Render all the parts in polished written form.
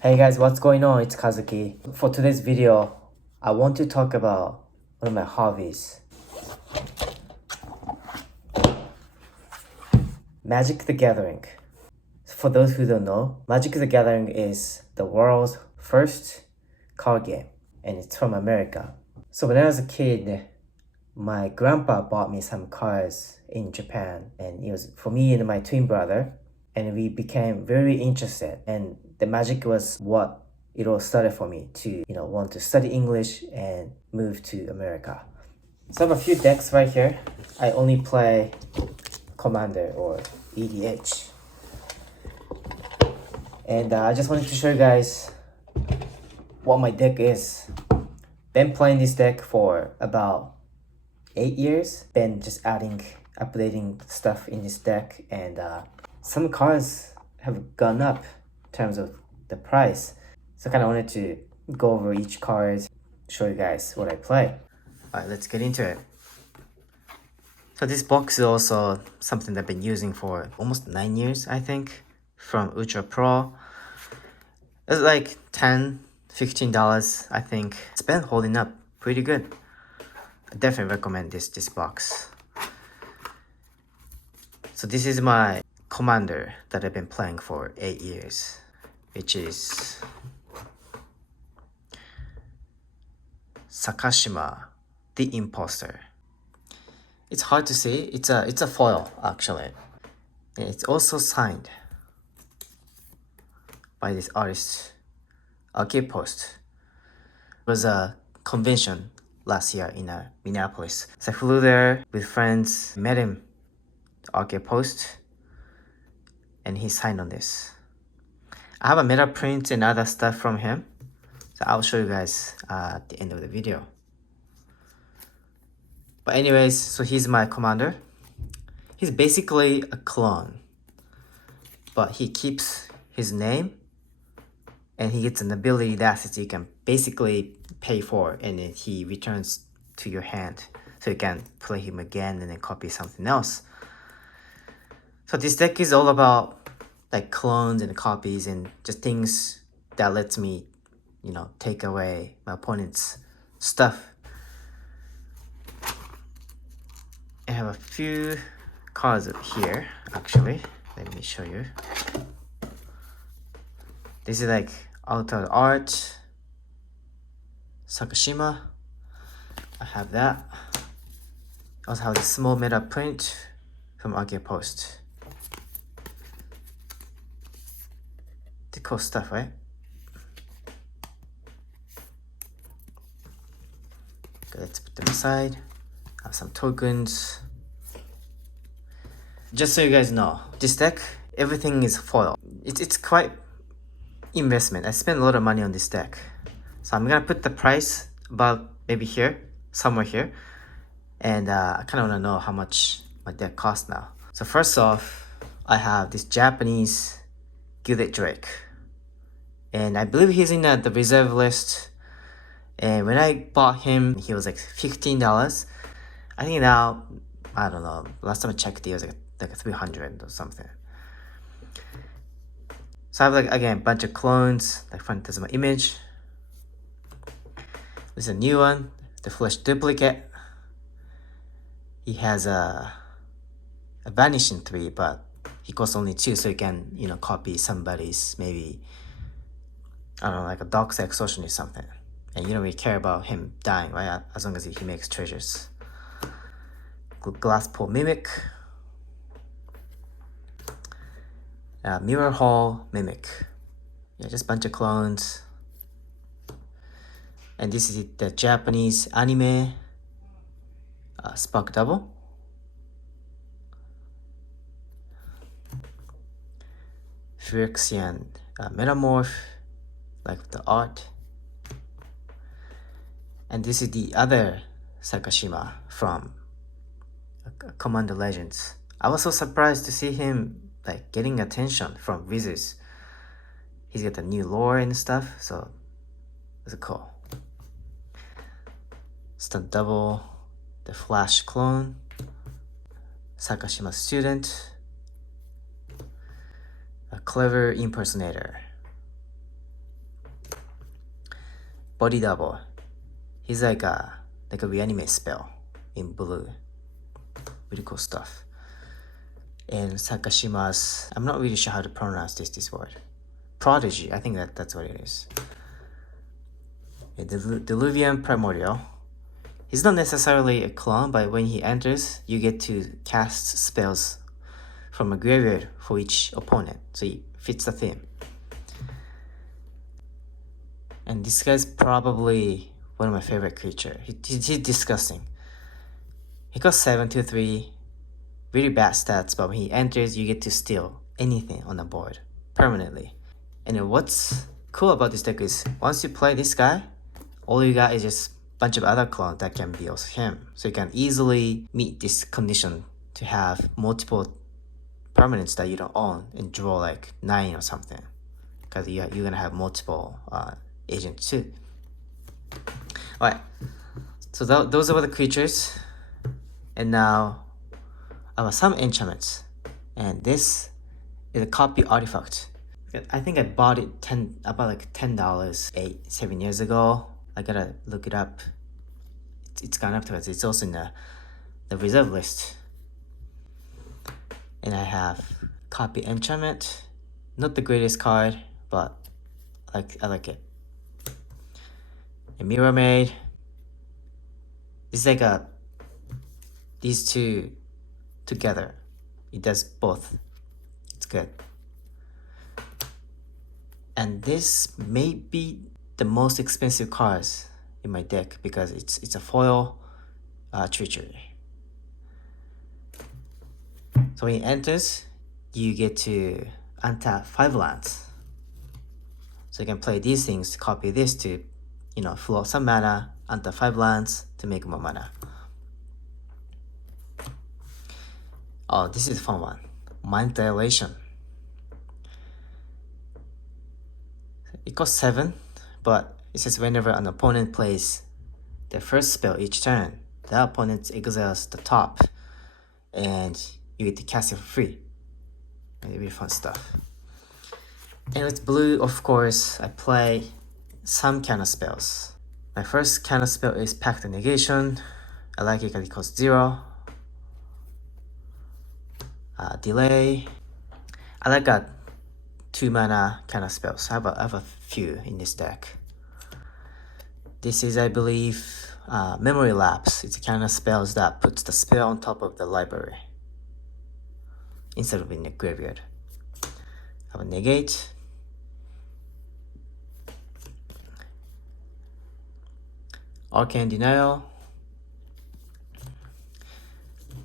Hey guys, what's going on? It's Kazuki. For today's video, I want to talk about one of my hobbies. Magic the Gathering. For those who don't know, Magic the Gathering is the world's first card game and it's from America. So when I was a kid, my grandpa bought me some cards in Japan and it was for me and my twin brother, and we became very interested, and the Magic was what it all started for me to want to study English and move to America. So I have a few decks right here. I only play Commander or EDH, and I just wanted to show you guys what my deck is. Been playing this deck for about 8 years. Been just updating stuff in this deck, and some cards have gone up in terms of the price. So I kind of wanted to go over each card, show you guys what I play. Alright, let's get into it. So this box is also something that I've been using for almost 9 years, I think, from Ultra Pro. It's like $10-15, I think. It's been holding up pretty good. I definitely recommend this box. So this is my Commander that I've been playing for 8 years, which is Sakashima, the Impostor. It's hard to see. It's a foil actually. And it's also signed by this artist, Post. It was a convention last year in Minneapolis. So I flew there with friends, met him, Post, and he signed on this. I have a meta print and other stuff from him, so I'll show you guys at the end of the video. But anyways, so he's my commander. He's basically a clone, but he keeps his name and he gets an ability that you can basically pay for, and then he returns to your hand, so you can play him again and then copy something else. So this deck is all about like clones and copies and just things that lets me, take away my opponent's stuff. I have a few cards here, actually. Let me show you. This is like Outer Art, Sakashima. I have that. I also have this small meta print from Post. The cool stuff, right? Okay, let's put them aside. I have some tokens. Just so you guys know, this deck, everything is foil. It's quite investment. I spent a lot of money on this deck. So I'm gonna put the price about maybe here, somewhere here. And I kind of want to know how much my deck costs now. So first off, I have this Japanese Gilded Drake. And I believe he's in the reserve list. And when I bought him, he was like $15. I think now, I don't know, last time I checked, he was like 300 or something. So I have like, again, a bunch of clones, like Phantasma Image. This is a new one, the Flesh Duplicate. He has a Vanishing 3, but he costs only 2, so you can, copy somebody's, maybe, I don't know, like a Dark Extortion or something. And you don't really care about him dying, right? As long as he makes treasures. Glasspool Mimic. Mirror Hall Mimic. Yeah, just a bunch of clones. And this is the Japanese anime Spark Double. Phyrexian Metamorph, like the art. And this is the other Sakashima from Commander Legends. I was so surprised to see him like getting attention from Wizards. He's got the new lore and stuff, so it's cool. Stunt Double, the Flash clone, Sakashima student, a clever impersonator. body double. He's like a reanimate spell in blue. Really cool stuff. And Sakashima's, I'm not really sure how to pronounce this word. Prodigy, I think that's what it is. A Diluvian Primordial. He's not necessarily a clone, but when he enters, you get to cast spells from a graveyard for each opponent, so he fits the theme. And this guy's probably one of my favorite creatures. He's disgusting. He costs 7/3, really bad stats, but when he enters, you get to steal anything on the board permanently. And what's cool about this deck is once you play this guy, all you got is just a bunch of other clones that can be also him. So you can easily meet this condition to have multiple permanents that you don't own and draw like 9 or something, because you're gonna have multiple agents too. Alright, so those are the creatures, and now I have some enchantments, and this is a copy artifact. I think I bought it about like $10 7 years ago. I gotta look it up. It's gone up to it. It's also in the reserve list. And I have copy enchantment. Not the greatest card, but I like it. A mirror maid. It's like these two together. It does both. It's good. And this may be the most expensive cards in my deck because it's a foil treachery. So when it enters, you get to untap 5 lands. So you can play these things, copy this to, flow some mana, untap 5 lands to make more mana. Oh, this is a fun one. Mind Dilation. It costs 7, but it says whenever an opponent plays their first spell each turn, the opponent exiles the top, and you get to cast it for free. Really fun stuff. And with blue, of course, I play some counterspells. My first counterspell is Pact of Negation. I like it because it costs 0. Delay. I like a 2 mana counterspells. I have a few in this deck. This is, I believe, Memory Lapse. It's a counterspells that puts the spell on top of the library instead of in the graveyard. I have a Negate. Arcane Denial.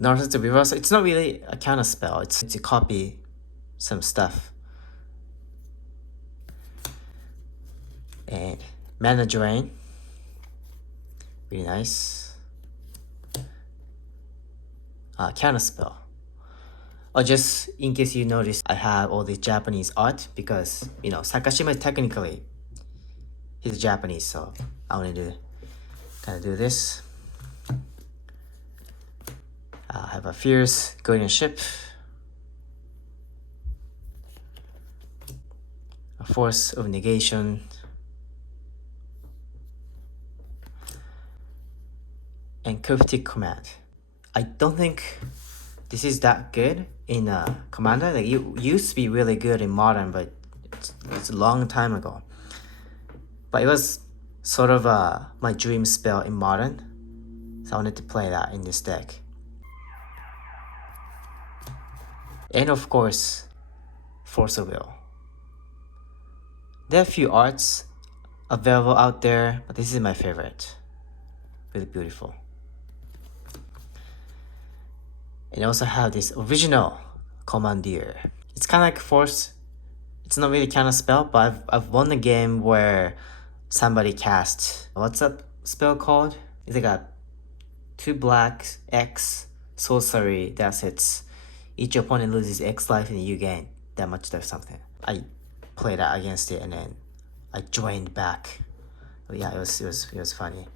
Narcissistic Reversal. It's not really a counterspell. It's to copy some stuff. And Mana Drain. Really nice. Counterspell. Or just in case you notice, I have all this Japanese art because, Sakashima is technically, he's Japanese, so I wanted to kind of do this. I have a Fierce Guardian Ship. A Force of Negation. And Cryptic Command. I don't think this is that good in Commander. Like, it used to be really good in Modern, but it's a long time ago. But it was sort of my dream spell in Modern, so I wanted to play that in this deck. And of course, Force of Will. There are a few arts available out there, but this is my favorite. Really beautiful. And I also have this original Commandeer. It's kind of like Force. It's not really kind of spell, but I've won a game where somebody cast, what's that spell called? It's like a 2 black X sorcery that hits. Each opponent loses X life and you gain that much life something. I played that against it and then I joined back. But yeah, it was funny.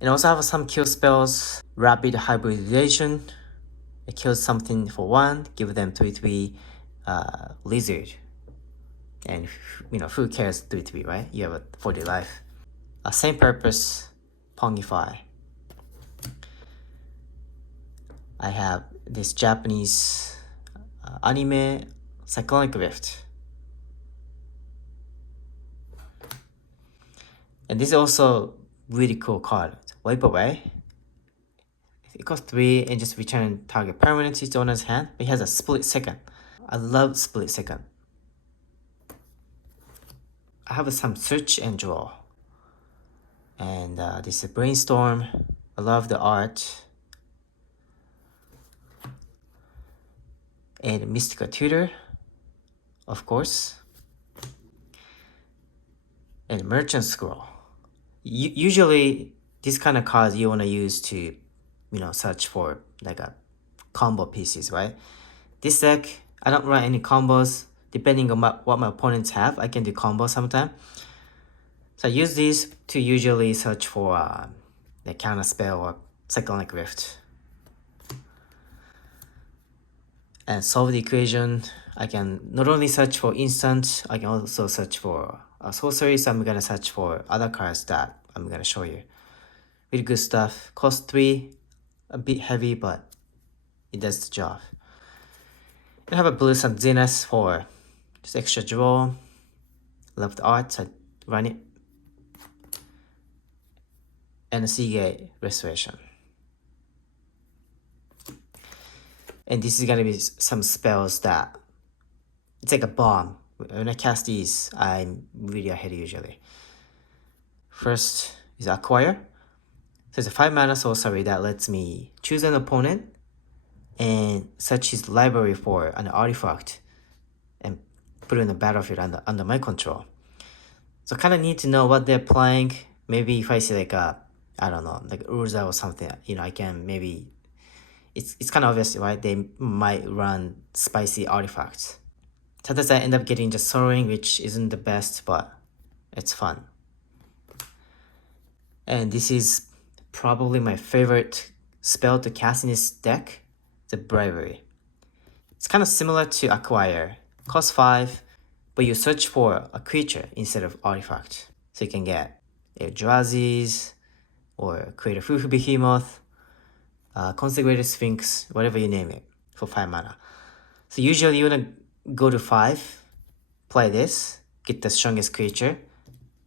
And also have some kill spells. Rapid Hybridization. It kills something for 1, give them 3/3 lizard. And who cares 3/3, right? You have a 40 life. Same purpose, Pongify. I have this Japanese anime, Cyclonic Rift. And this is also really cool card. Wipe away. It costs 3 and just return target permanent to its owner's hand. It has a split second. I love split second. I have some search and draw. And this is Brainstorm. I love the art. And Mystica Tutor, of course. And Merchant Scroll. Usually, this kind of cards you want to use to, search for like a combo pieces, right? This deck, I don't run any combos. Depending on what my opponents have, I can do combos sometimes. So I use these to usually search for the counterspell or cyclonic rift. And solve the equation. I can not only search for instant, I can also search for sorceries. I'm gonna search for other cards that I'm gonna show you. Really good stuff. Cost 3, a bit heavy, but it does the job. I have a Blue Sun Zenith for just extra draw. Love the art, so I run it. And a Seagate Restoration. And this is gonna be some spells that it's like a bomb. When I cast these, I'm really ahead usually. First is Acquire. So it's a 5 mana sorcery that lets me choose an opponent and search his library for an artifact and put it in the battlefield under my control. So kind of need to know what they're playing. Maybe if I see like I don't know, like Urza or something, I can maybe, it's kind of obvious, right? They might run spicy artifacts. Sometimes I end up getting just Sorrowing, which isn't the best, but it's fun. And this is probably my favorite spell to cast in this deck, the Bravery. It's kind of similar to Acquire. Cost 5, but you search for a creature instead of artifact. So you can get Eldrazi's, or create a Fufu Behemoth, Consecrated Sphinx, whatever you name it, for 5 mana. So usually you want to go to 5, play this, get the strongest creature,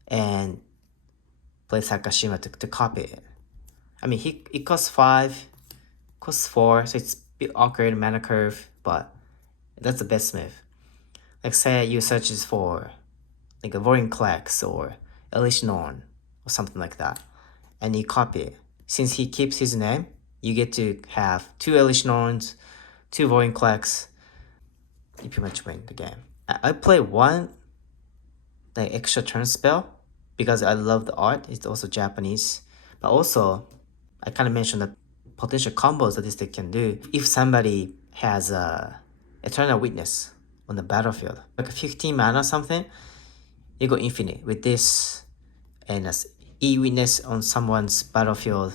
and play Sakashima to copy it. I mean, it costs 5, costs 4, so it's a bit awkward mana curve, but that's the best move. Like say you searches for like a Vorinclex or Elish Norn or something like that, and you copy it. Since he keeps his name, you get to have 2 Elish Norns, 2 Vorinclex. You pretty much win the game. I play one like extra turn spell because I love the art. It's also Japanese, but also I kind of mentioned the potential combos that this deck can do. If somebody has a Eternal Witness on the battlefield, like a 15 mana or something, you go infinite with this and as E-Witness on someone's battlefield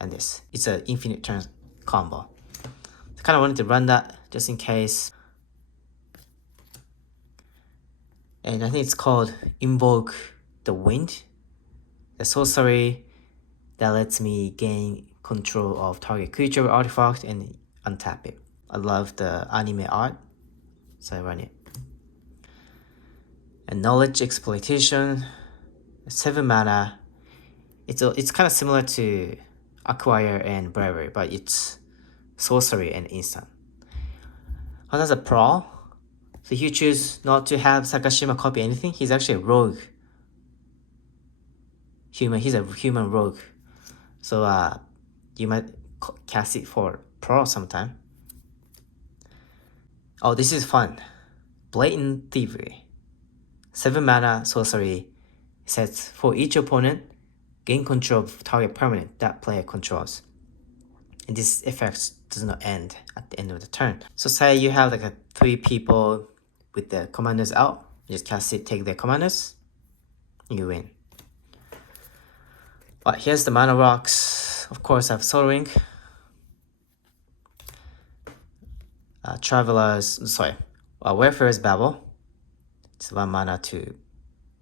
and this. It's an infinite turn combo. I kind of wanted to run that just in case. And I think it's called Invoke the Wind. The sorcery that lets me gain control of target creature or artifact and untap it. I love the anime art, so I run it. And Knowledge Exploitation, 7 mana. It's kind of similar to Acquire and Bravery, but it's sorcery and instant. Oh, that's a pro. So if you choose not to have Sakashima copy anything, he's actually a rogue. He's a human rogue. So you might cast it for pro sometime. Oh, this is fun. Blatant Thievery. 7 mana sorcery sets for each opponent, gain control of target permanent that player controls. And this effect does not end at the end of the turn. So say you have like 3 people with the commanders out, you just cast it, take their commanders, you win. Alright, here's the mana rocks. Of course I have Soul Ring. Wayfarer's Babel. It's 1 mana to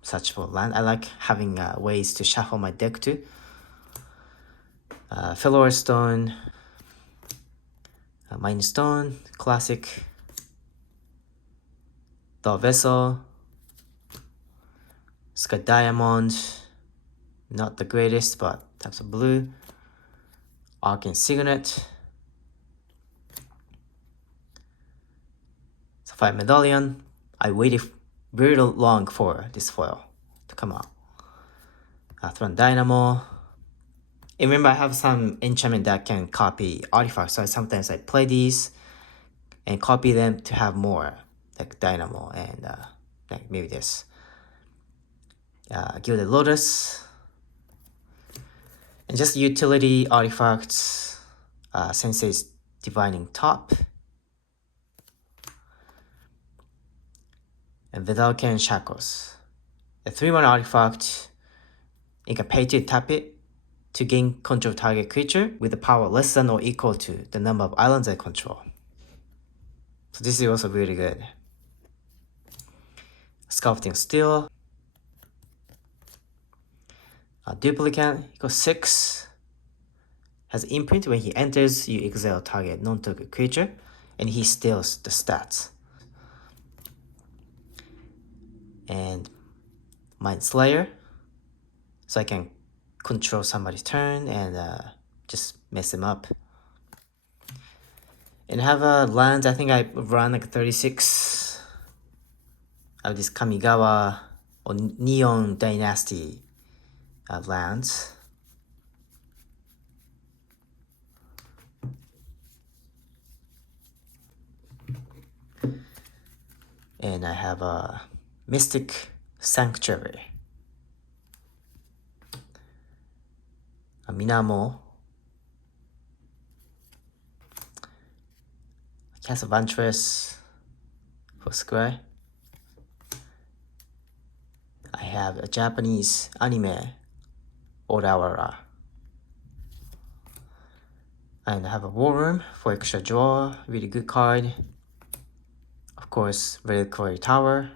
search for land. I like having ways to shuffle my deck too. Fellow Stone, Mine Stone, classic. The Vessel, Sky Diamond, not the greatest, but types of blue. Arcane Signet, Sapphire Medallion. I waited very long for this foil to come out. Throne Dynamo. And remember, I have some enchantment that can copy artifacts, so sometimes I play these and copy them to have more, like Dynamo and like maybe this. Gilded Lotus. And just utility artifacts. Sensei's Divining Top. And Vidalcan Shackles. A 3-mana artifact. You can pay to tap it to gain control of target creature with a power less than or equal to the number of islands I control. So this is also really good. Sculpting Steel. Duplicate equals 6. Has imprint. When he enters, you exile target non-token creature, and he steals the stats. And Mind Slayer. So I can control somebody's turn and just mess them up. And have lands. I think I run like 36 of this Kamigawa or Neon Dynasty lands. And I have a Mystic Sanctuary. A Minamo. Castle Ventress for Square. I have a Japanese anime, Odawara. And I have a War Room for extra draw, really good card. Of course, Reliquary Tower.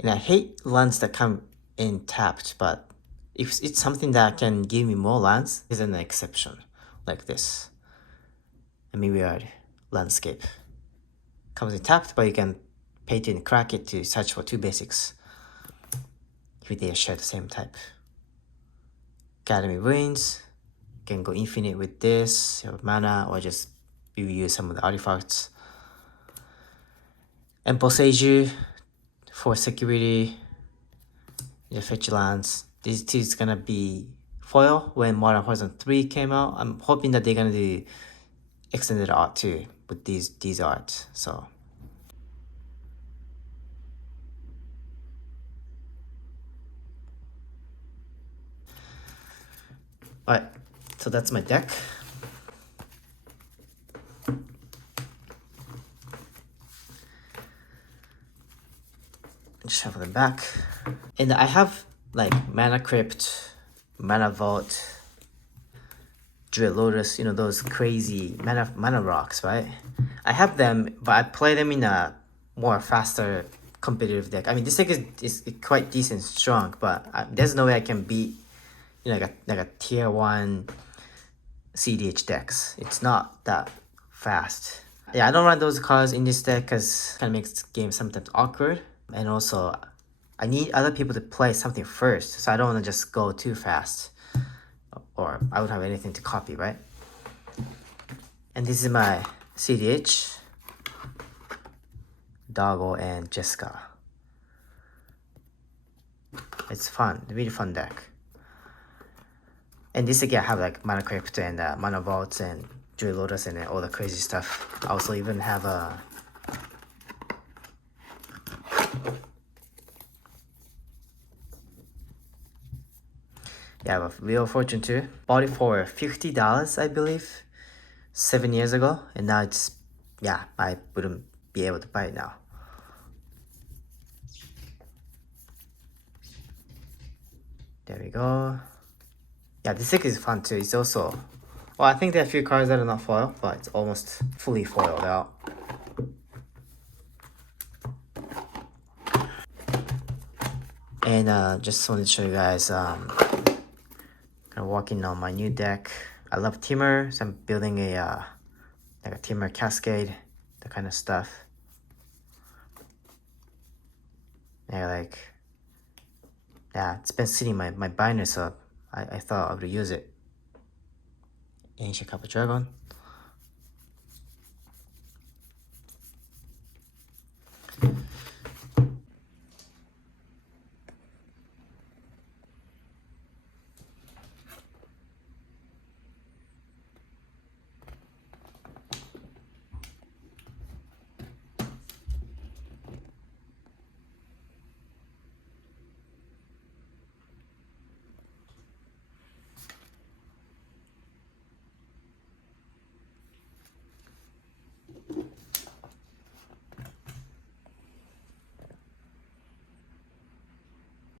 And I hate lands that come in tapped, but if it's something that can give me more lands, is an exception, like this. A Myriad Landscape. Comes in tapped, but you can pay to and crack it to search for 2 basics if they share the same type. Academy Ruins. You can go infinite with this, you have mana, or just use some of the artifacts. Impostor for security. The fetch lands. This is gonna be foil when Modern Horizon 3 came out. I'm hoping that they're gonna do extended art too with these art. So alright, so that's my deck. Just shuffle them back. And I have like Mana Crypt, Mana Vault, Dread Lotus, you know, those crazy mana rocks, right? I have them, but I play them in a more faster competitive deck. I mean, this deck is quite decent, strong, but there's no way I can beat, you know, like a tier 1 CDH decks. It's not that fast. Yeah, I don't run those cards in this deck because it kind of makes the game sometimes awkward. And also, I need other people to play something first, so I don't want to just go too fast, or I wouldn't have anything to copy, right? And this is my CDH, Doggo and Jessica. It's fun, really fun deck. And this again, I have like Mana Crypt and Mana Vaults and Dread Lotus and all the crazy stuff. I also even have a I have a Wheel of Fortune too. Bought it for $50, I believe, 7 years ago, and now it's, yeah, I wouldn't be able to buy it now. There we go. Yeah, this deck is fun too. It's also, well, I think there are a few cards that are not foil, but it's almost fully foiled out. And just wanted to show you guys kind of working on my new deck. I love Timur, so I'm building a like a Timur Cascade, that kind of stuff. Yeah, it's been sitting my binder, so I thought I would use it. Ancient Copper Dragon.